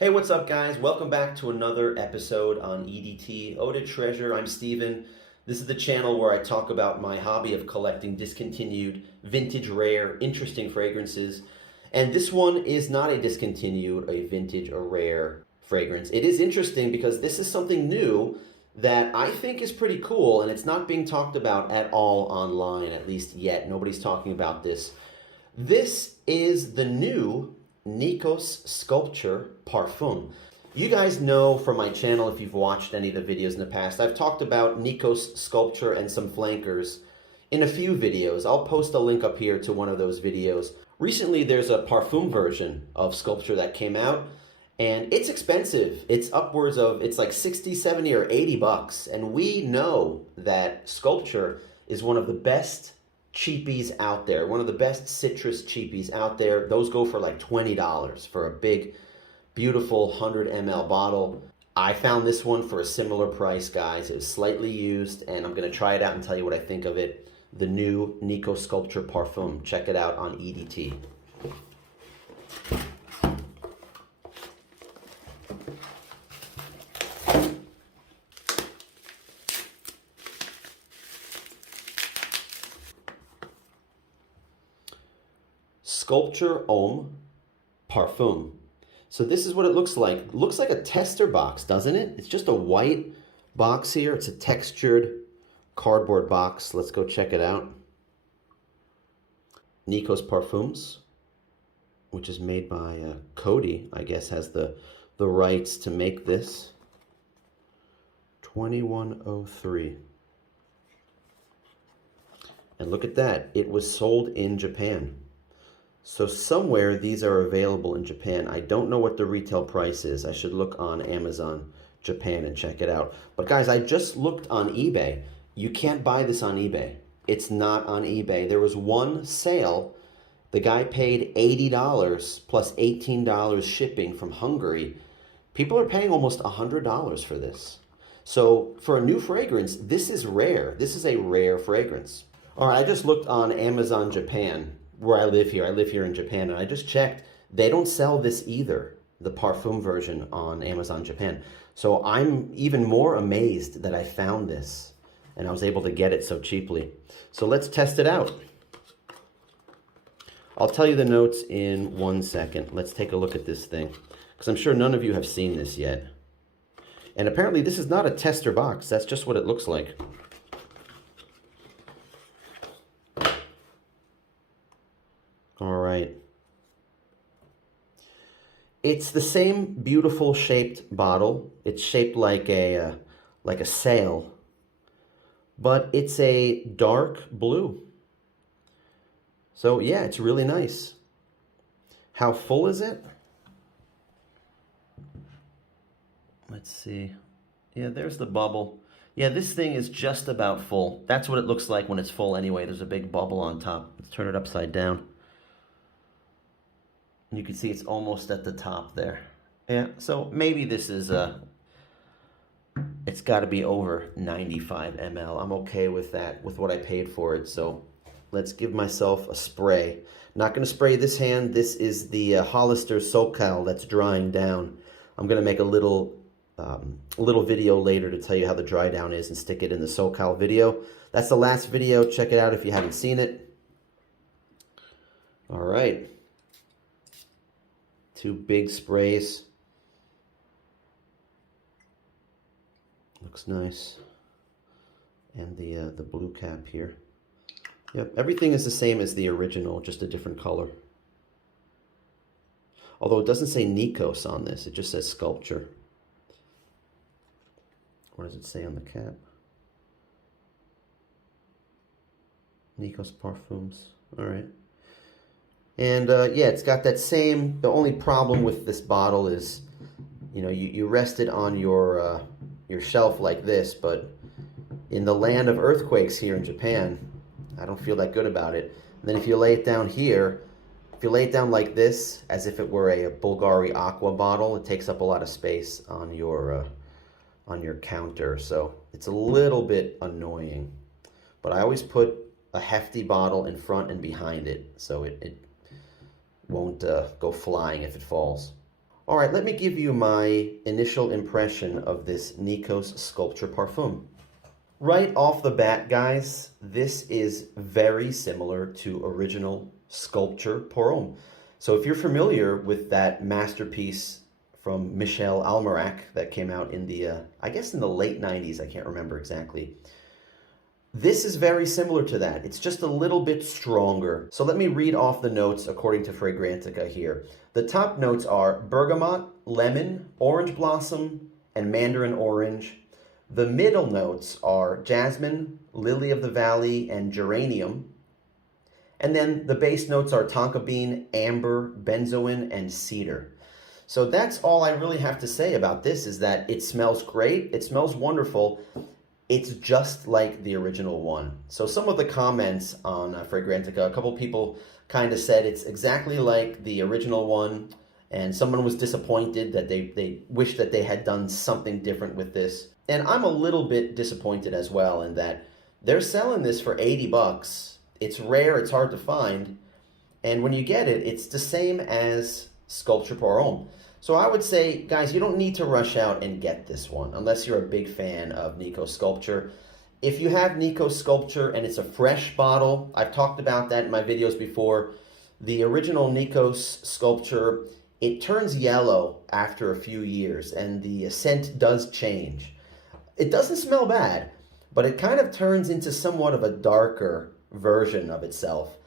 Hey, what's up, guys? Welcome back to another episode on EDT, Eau de Treasure. I'm Steven. This is the channel where I talk about my hobby of collecting discontinued, vintage, rare, interesting fragrances. And this one is not a discontinued, a vintage, or rare fragrance. It is interesting because this is something new that I think is pretty cool, and it's not being talked about at all online, at least yet. Nobody's talking about this. This is the new Nikos Sculpture Parfum. You guys know from my channel, if you've watched any of the videos in the past, I've talked about Nikos Sculpture and some flankers in a few videos. I'll post a link up here to one of those videos. Recently, there's a Parfum version of Sculpture that came out, and it's expensive. It's upwards of, it's like 60, 70, or 80 bucks. And we know that Sculpture is one of the best cheapies out there, one of the best citrus cheapies out there. Those go for like $20 for a big, beautiful 100 ml bottle. I found this one for a similar price, guys. It was slightly used, and I'm going to try it out and tell you what I think of it. The new Nikos Sculpture Parfum. Check it out on EDT. Sculpture Homme Parfum. So this is what it looks like. It looks like a tester box, doesn't it? It's just a white box here. It's a textured cardboard box. Let's go check it out. Nikos Parfums, which is made by Cody, I guess, has the rights to make this. 2103. And look at that. It was sold in Japan. So somewhere these are available in Japan. I don't know what the retail price is. I should look on Amazon Japan and check it out. But guys, I just looked on eBay. You can't buy this on eBay. It's not on eBay. There was one sale. The guy paid $80 plus $18 shipping from Hungary. People are paying almost $100 for this. So for a new fragrance, this is rare. This is a rare fragrance. All right, I just looked on Amazon Japan, where I live here. I live here in Japan, and I just checked. They don't sell this either, the Parfum version on Amazon Japan. So I'm even more amazed that I found this and I was able to get it so cheaply. So let's test it out. I'll tell you the notes in 1 second. Let's take a look at this thing, because I'm sure none of you have seen this yet. And apparently this is not a tester box. That's just what it looks like. All right. It's the same beautiful shaped bottle. It's shaped like a sail, but it's a dark blue. So yeah, it's really nice. How full is it? Let's see. Yeah, there's the bubble. Yeah, this thing is just about full. That's what it looks like when it's full anyway. There's a big bubble on top. Let's turn it upside down. You can see it's almost at the top there. Yeah, so maybe this is it's got to be over 95 ml. I'm okay with that, with what I paid for it. So let's give myself a spray. Not going to spray this hand. This is the Hollister SoCal that's drying down. I'm going to make a little video later to tell you how the dry down is and stick it in the SoCal video. That's the last video. Check it out if you haven't seen it. All right. 2 big sprays. Looks nice. And the blue cap here. Yep, everything is the same as the original, just a different color. Although it doesn't say Nikos on this, it just says Sculpture. What does it say on the cap? Nikos Parfums. All right. And yeah, it's got that same, the only problem with this bottle is, you know, you rest it on your shelf like this, but in the land of earthquakes here in Japan, I don't feel that good about it. And then if you lay it down here, if you lay it down like this, as if it were a Bulgari aqua bottle, it takes up a lot of space on your counter. So it's a little bit annoying. But I always put a hefty bottle in front and behind it, so it won't go flying if it falls. All right, let me give you my initial impression of this Nikos Sculpture Parfum. Right off the bat, guys, this is very similar to original Sculpture Parfum. So if you're familiar with that masterpiece from Michel Almerac that came out in the, I guess in the late 90s, I can't remember exactly. This is very similar to that. It's just a little bit stronger. So let me read off the notes according to Fragrantica here. The top notes are bergamot, lemon, orange blossom, and mandarin orange. The middle notes are jasmine, lily of the valley, and geranium. And then the base notes are tonka bean, amber, benzoin, and cedar. So that's all I really have to say about this, is that it smells great. It smells wonderful. It's just like the original one. So some of the comments on Fragrantica, a couple people kind of said it's exactly like the original one, and someone was disappointed that they wished that they had done something different with this. And I'm a little bit disappointed as well in that they're selling this for 80 bucks. It's rare, it's hard to find, and when you get it, it's the same as Sculpture Parfum. So I would say, guys, you don't need to rush out and get this one unless you're a big fan of Nikos Sculpture. If you have Nikos Sculpture and it's a fresh bottle, I've talked about that in my videos before. The original Nikos Sculpture, it turns yellow after a few years and the scent does change. It doesn't smell bad, but it kind of turns into somewhat of a darker version of itself.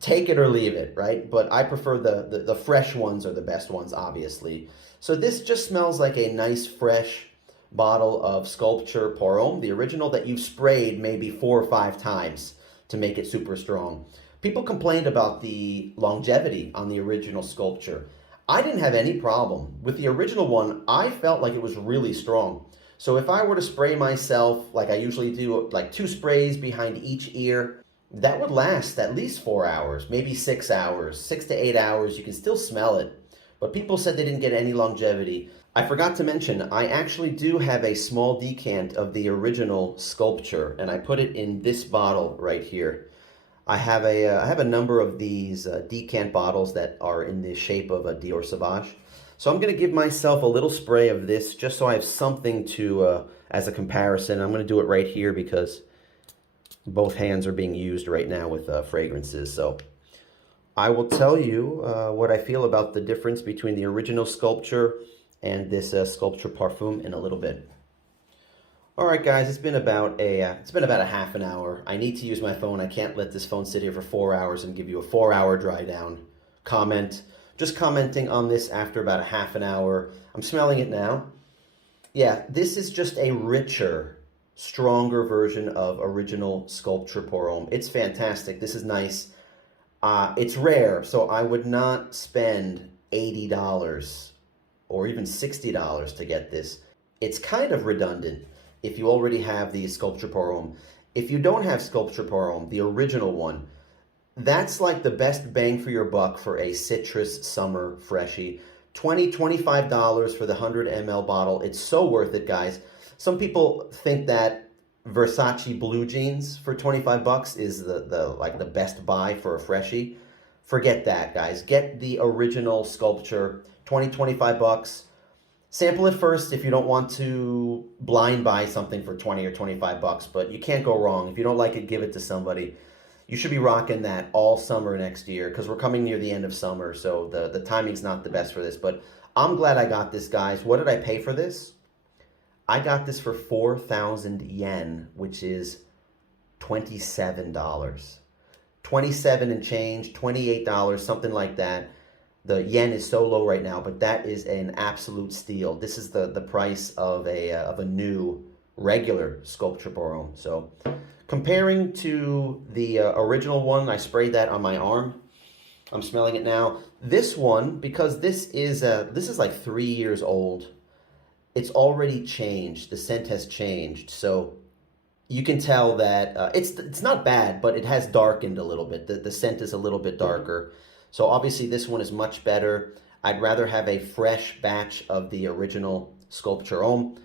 Take it or leave it, right? But I prefer the fresh ones are the best ones, obviously. So this just smells like a nice, fresh bottle of Sculpture Parfum, the original that you've sprayed maybe 4 or 5 times to make it super strong. People complained about the longevity on the original Sculpture. I didn't have any problem. With the original one, I felt like it was really strong. So if I were to spray myself, like I usually do, like 2 sprays behind each ear, that would last at least 4 hours, maybe 6 hours, 6 to 8 hours. You can still smell it. But people said they didn't get any longevity. I forgot to mention, I actually do have a small decant of the original Sculpture, and I put it in this bottle right here. I have a number of these decant bottles that are in the shape of a Dior Sauvage. So I'm going to give myself a little spray of this just so I have something to, as a comparison. I'm going to do it right here because both hands are being used right now with fragrances. So I will tell you what I feel about the difference between the original Sculpture and this Sculpture Parfum in a little bit. All right, guys, it's been about a half an hour. I need to use my phone. I can't let this phone sit here for 4 hours and give you a 4-hour dry down comment. Just commenting on this after about a half an hour. I'm smelling it now. Yeah, this is just a richer, stronger version of original Sculpture Parfum. It's fantastic. This is nice. It's rare, so I would not spend $80 or even $60 to get this. It's kind of redundant if you already have the Sculpture Parfum. If you don't have Sculpture Parfum, the original one, that's like the best bang for your buck for a citrus summer freshie. $20, $25 for the 100 ml bottle. It's so worth it, guys. Some people think that Versace blue jeans for 25 bucks is the best buy for a freshie. Forget that, guys. Get the original Sculpture, 25 bucks. Sample it first if you don't want to blind buy something for 20 or 25 bucks, but you can't go wrong. If you don't like it, give it to somebody. You should be rocking that all summer next year because we're coming near the end of summer, so the timing's not the best for this, but I'm glad I got this, guys. What did I pay for this? I got this for 4,000 yen, which is $27. 27 and change, $28, something like that. The yen is so low right now, but that is an absolute steal. This is the price of a new regular Sculpture Parfum. So comparing to the original one, I sprayed that on my arm. I'm smelling it now. This one, because this is like 3 years old, it's already changed. The scent has changed. So you can tell that it's not bad, but it has darkened a little bit. The scent is a little bit darker. So obviously this one is much better. I'd rather have a fresh batch of the original Sculpture Homme.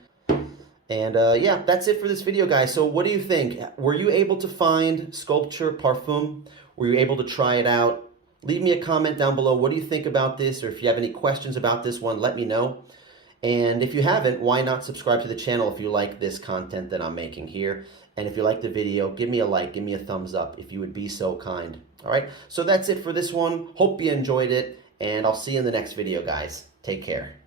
And yeah, that's it for this video, guys. So what do you think? Were you able to find Sculpture Parfum? Were you able to try it out? Leave me a comment down below. What do you think about this? Or if you have any questions about this one, let me know. And if you haven't, why not subscribe to the channel if you like this content that I'm making here? And if you like the video, give me a like, give me a thumbs up if you would be so kind. All right, so that's it for this one. Hope you enjoyed it, and I'll see you in the next video, guys. Take care.